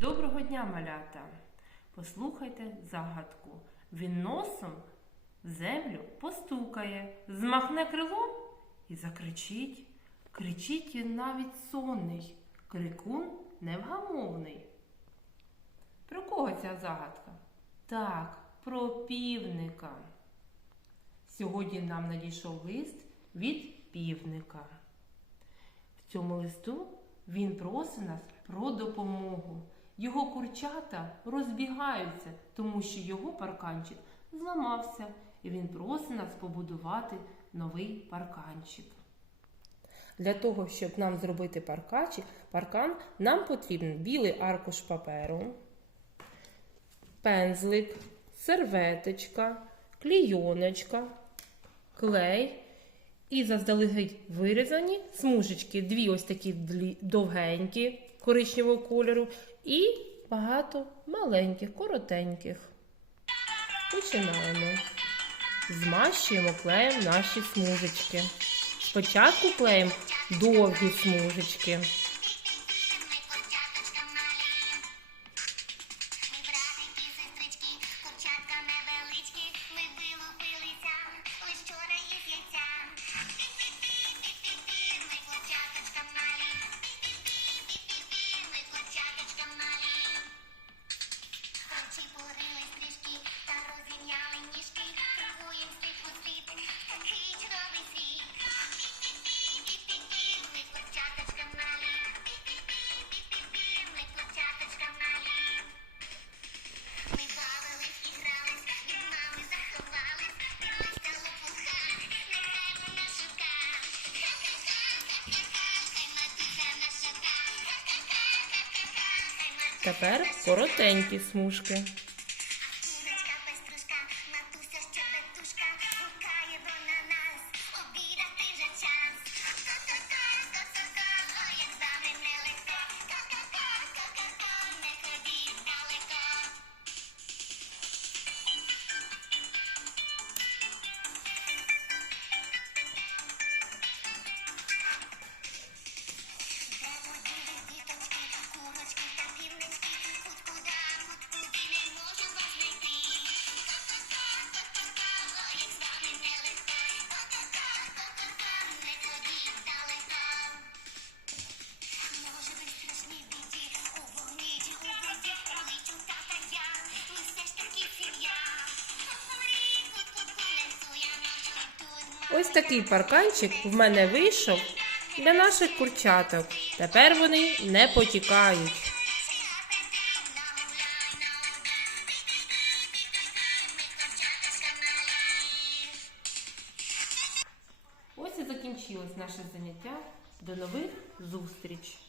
Доброго дня, малята! Послухайте загадку. Він носом в землю постукає, змахне крилом і закричить. Кричить він навіть сонний, крикун невгамовний. Про кого ця загадка? Так, про півника. Сьогодні нам надійшов лист від півника. В цьому листу він просить нас про допомогу. Його курчата розбігаються, тому що його парканчик зламався, і він просить нас побудувати новий парканчик. Для того, щоб нам зробити паркачі, паркан, нам потрібен білий аркуш паперу, пензлик, серветочка, клійоночка, клей і заздалегідь вирізані смужечки, дві ось такі довгенькі коричневого кольору, і багато маленьких, коротеньких. Починаємо. Змащуємо клеєм наші смужечки. Спочатку клеїмо довгі смужечки. Тепер коротенькі смужки. Ось такий парканчик в мене вийшов для наших курчаток. Тепер вони не потікають. Ось і закінчилось наше заняття. До нових зустріч!